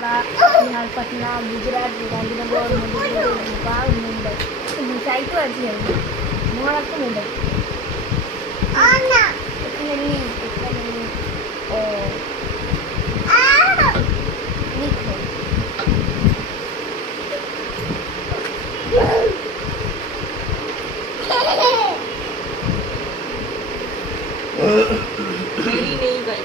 छपरा, बिहार पटना, गुजरात, गांधीनगर, मध्यप्रदेश, भोपाल, मुंबई। तो मिसाई तो अच्छी है महाराष्ट्र मुंबई मेरी नहीं गई।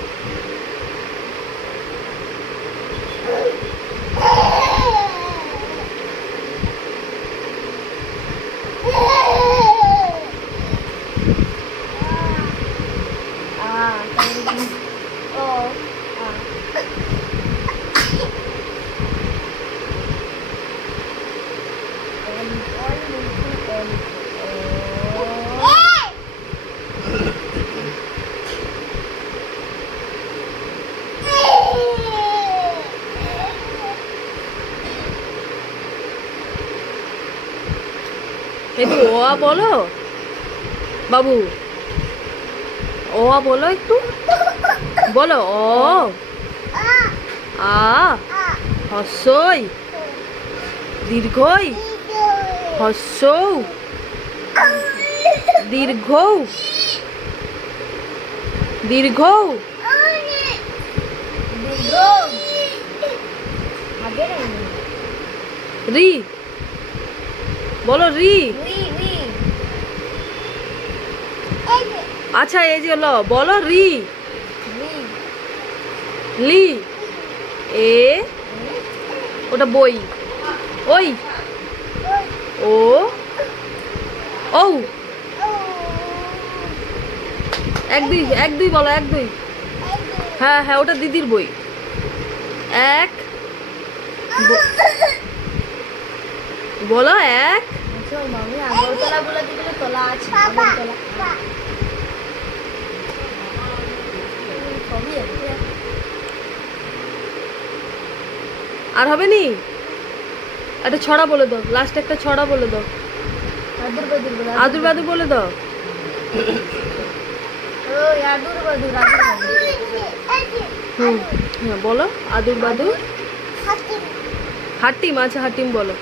একটু ওয়া বলো বাবু, ওয়া বলো একটু, বলো অ আ হস্যই দীর্ঘই হস্যৌ দীর্ঘৌ দীর্ঘৌ রি বলো রি। আচ্ছা এই যে ল বলো রি লি এ ওটা বই ওই ও ও এক দুই বলো এক দুই। হ্যাঁ হ্যাঁ ওটা দিদির বই। এক বলো এক। আর হবে নি, একটা ছড়া বলে দাও, লাস্ট একটা ছড়া বলে দাও। আদুর বাদুর বলে দাও। হুম হ্যাঁ বলো আদুর বাদুর। হাটিম, আচ্ছা হাটিম বলো।